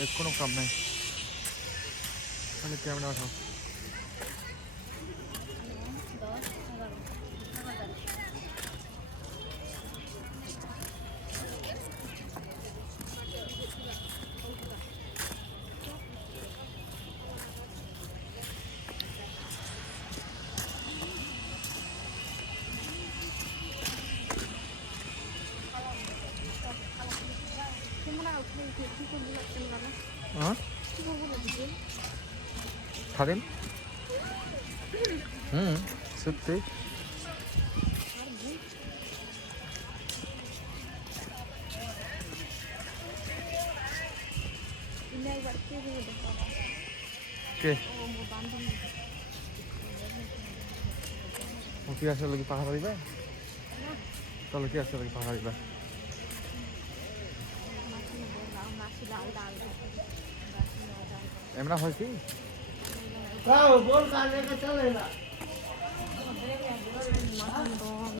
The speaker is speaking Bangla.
এর কোনো কাম নাই, খালি ক্যামেরা ওঠাও। খাবেন? সত্যি কে ও কি আসলে কি পাহাড় দিবে? তাহলে কি আসলে কি পাহাড় দিবে? এমনা হয় কি? बोल का लेके चलेगा